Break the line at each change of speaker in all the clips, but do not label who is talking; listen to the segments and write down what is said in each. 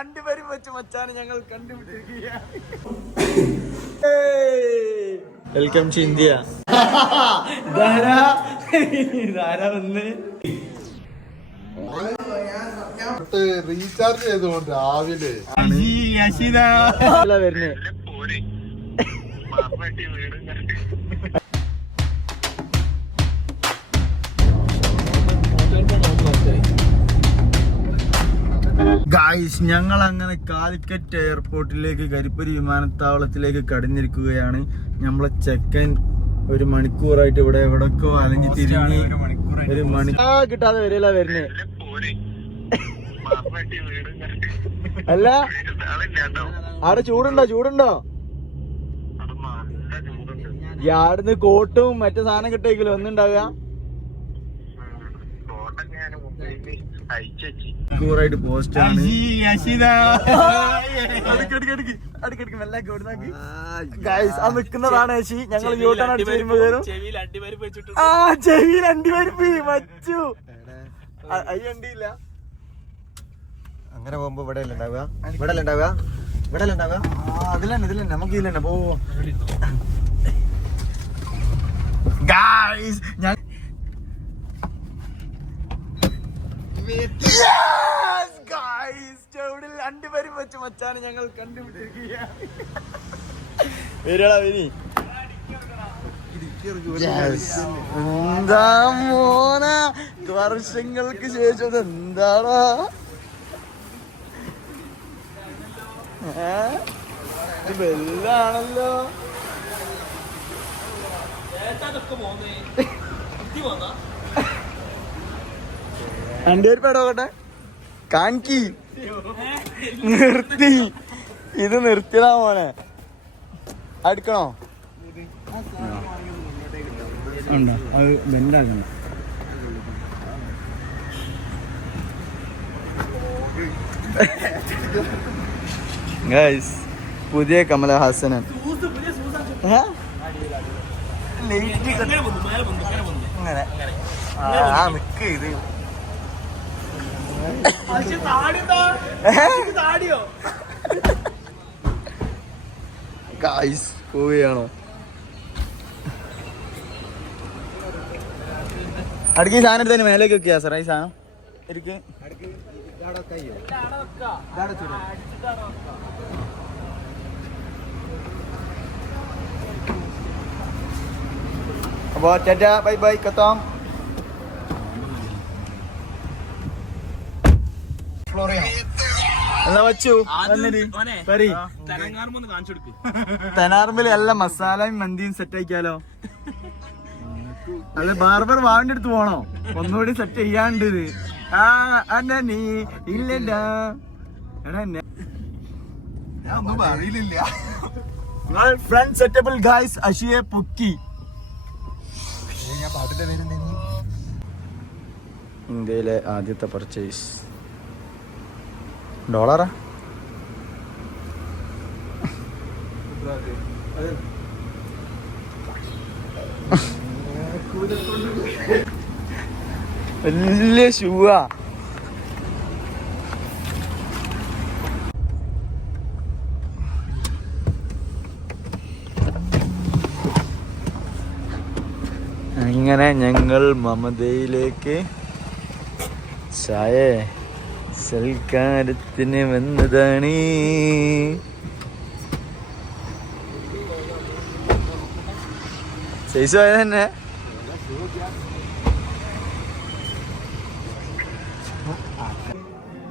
രണ്ടുപേരും വെച്ച് മച്ചാണ് ഞങ്ങൾ കണ്ടുപിടിക്കുകയാണ് വെൽക്കം ടു ഇന്ത്യ ധാരാ. ധാരാ വന്ന്.
റീചാർജ് ചെയ്തുകൊണ്ട് രാവിലെ.
വരുന്നേ. ഗായ്സ് ഞങ്ങൾ അങ്ങനെ കാലിക്കറ്റ് എയർപോർട്ടിലേക്ക് കരിപ്പൂരി വിമാനത്താവളത്തിലേക്ക് കടന്നിരിക്കുകയാണ്. നമ്മളെ ചെക്കൻ ഒരു മണിക്കൂറായിട്ട് ഇവിടെ എവിടൊക്കെ അലഞ്ഞു തിരിഞ്ഞ് ഒരു മണിക്കൂർ കിട്ടാതെ വരില്ല വരുന്നേ. അല്ല അവിടെ ചൂടുണ്ടോ ചൂടുണ്ടോ? ഈ ആടുന്ന് കോട്ടും മറ്റു സാധനം കിട്ടേക്കില്ല ഒന്നും ഉണ്ടാവുക മണിക്കൂറായിട്ട് പോസ്റ്റ് ആണ്. ആ നിക്കുന്നതാണ് ഞങ്ങൾ യൂട്ടൺ അടിച്ച് വരുമ്പോ കയറും ആ ചെവിയിൽ അണ്ടിപരിപ്പ് മച്ചു അയ്യണ്ടിയില്ല
അങ്ങനെ പോകുമ്പോ ഇവിടെ അല്ലേ ഉണ്ടാവുക? ഇവിടെ അല്ലേ ഉണ്ടാവുക? ഇവിടെ അല്ലേ ഉണ്ടാവുക?
അതിലന്നെ ഇതിലന്നെ നമുക്ക് ഇതിലന്നെ പോവോ ഞാൻ രണ്ടുപേരും വെച്ച് മച്ചാണ് ഞങ്ങൾ കണ്ടുപിടിക്കുകയാണ് എന്താ മോന? വർഷങ്ങൾക്ക് ശേഷം എന്താടാ ഏ? ഇത് വെല്ലാണല്ലോ രണ്ടുപേര് പേടോട്ടെ കാണിക്കി നിർത്തി. ഇത് നിർത്തിയതാ മോനെ. അടുക്കണോ? ഉണ്ടോ? അത് ബെൻഡാക്കണം ഗൈസ് പുതിയ കമലഹാസനൻ ഇങ്ങനെ ആ നിക്ക് ഇത്. ഗൈസ് പോവുകയാണോ? അടുക്കി സാധനം എടുത്തതിന് മേലേക്ക് വെക്കുക സാർ ഈ സാധനം ഇരിക്ക് അപ്പോൾ ടാറ്റ ബൈ ബൈ കത്താം. എന്നാ വച്ചു? എല്ലാ മസാലയും മന്തിയും സെറ്റ് ആക്കിയാലോ? അത് ബാർബർ വാവിന്റെ അടുത്ത് പോണോ? ഒന്നുകൂടി സെറ്റ് ചെയ്യാണ്ട് ആ അന്നെ നീ
അറിയില്ല
ഫ്രണ്ട് സെറ്റബിൾ ഗായ്സ് അഷിയെ പൊക്കി. ഇന്ത്യയിലെ ആദ്യത്തെ പർച്ചേസ് ഡോളറാ? വലിയ ഷൂവാ. അങ്ങനെ ഞങ്ങൾ മമതയിലേക്ക് ചായേ. സൽക്കാരത്തിന് വന്നതാണ് സൈസ് പോയത് തന്നെ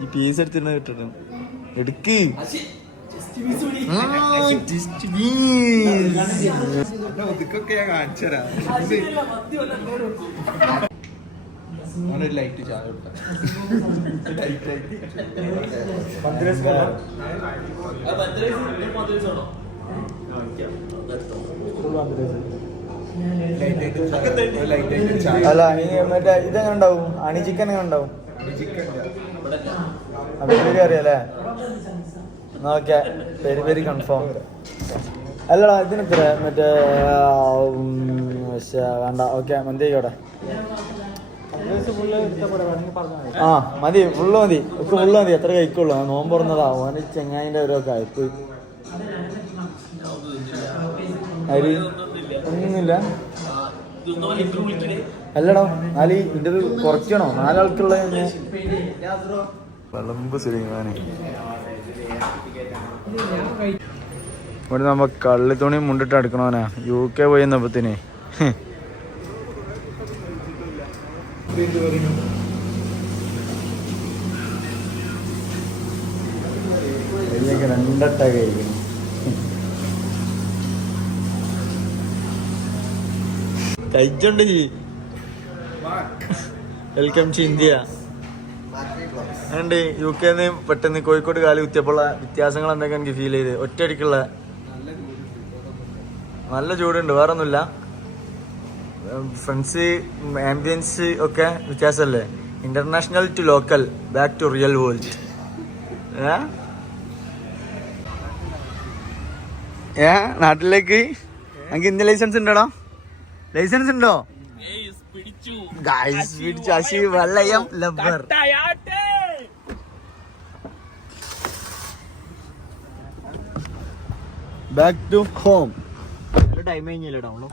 ഈ പീസ് എടുത്തിരുന്ന കിട്ടണം എടുക്ക് ആ, just
ഒരു ലൈറ്റ് ചായ
അല്ല ഈ മറ്റേ ഇതെങ്ങനെ ഉണ്ടാവും? അണി ചിക്കൻ എങ്ങനെ ഉണ്ടാവും? അറിയാലേ ഓക്കെ വെരി വെരി കൺഫേം അല്ലടാ ഇതിന് മറ്റേ വേണ്ട. ഓക്കെ മന്തി ആയിക്കോട്ടെ ആ മതി ഫുള്ള് മതി. ഒക്കെ ഫുള്ള് മതി എത്ര കഴിക്കുള്ളൂ. നോമ്പ് തുറന്നതാ. ഓന് ചെങ്ങായിന്റെ ഓരോ കഴിപ്പ് അരി? ഒന്നുമില്ല. അല്ലടോ നാല് ഇന്റെ കുറയ്ക്കണോ? നാലാൾക്കുള്ള വിളമ്പ് സുലൈമാനെ. ഇവിടെ നമ്മ കള്ളി തുണി മുണ്ടിട്ട് എടുക്കണോനാ യു കെ പോയി നപ്പത്തിന് രണ്ടട്ട കഴിക്കണം കഴിച്ചോണ്ട് വെൽക്കം ടു ഇന്ത്യ അതുകൊണ്ട് യു കെ നിന്ന് പെട്ടെന്ന് കോഴിക്കോട് കാലി കുത്തിയപ്പോഴുള്ള വ്യത്യാസങ്ങൾ എന്തൊക്കെ എനിക്ക് ഫീൽ ചെയ്ത്? ഒറ്റയടിക്കുള്ള നല്ല ചൂടുണ്ട് വേറെ ഒന്നുമില്ല ഫ്രണ്ട്സ് ആംബിയൻസ് ഒക്കെ വ്യത്യാസമല്ലേ? International to local back to real world ഏ? നാട്ടിലേക്ക്? എനിക്ക് ഇന്ത്യ ലൈസൻസ് ഉണ്ടോടാ? ലൈസൻസ് ഉണ്ടോ? ഗായ്സ് പിടിച്ചു അശി വെള്ളയം ലബ്ബർ ബാക്ക് ടു ഹോം ടൈം കഴിഞ്ഞില്ല ഡൗൺലോഡ്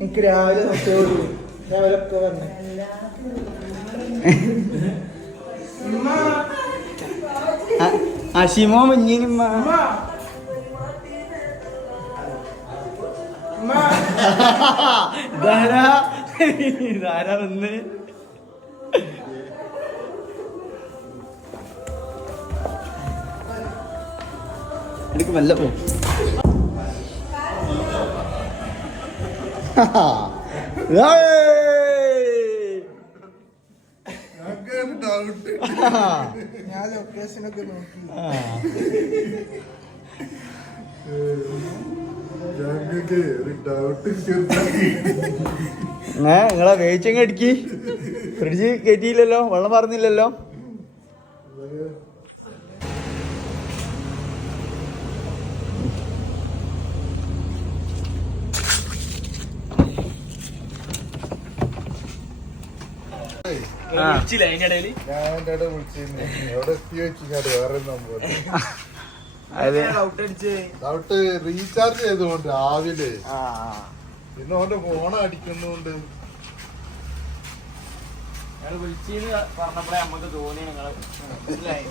എനിക്ക് രാവിലെ തൊട്ടോളൂ രാവിലെ ഒക്കെ വന്നെ.
അഷിമോ മഞ്ഞിനിമ്മ ധാരാ ധാരാ വന്ന്? എടുക്ക് മെല്ലെ പോ
ഞാൻ നോക്കി.
ഏ നിങ്ങളെ വേച്ചങ്ങ് അടിക്ക്. ഫ്രിഡ്ജ് കയറ്റിയില്ലല്ലോ വെള്ളം പറഞ്ഞില്ലല്ലോ
വേറെ നമ്പർ
അതെ
ഡൗട്ട് റീചാർജ് ചെയ്തുകൊണ്ട് രാവിലെ.
ആ
പിന്നെ ഓന്റെ ഫോൺ അടിക്കുന്നുണ്ട്.
വിളിച്ചെന്ന് പറഞ്ഞപ്പോഴേ നമുക്ക് തോന്നി നിങ്ങൾ. മനസ്സിലായി?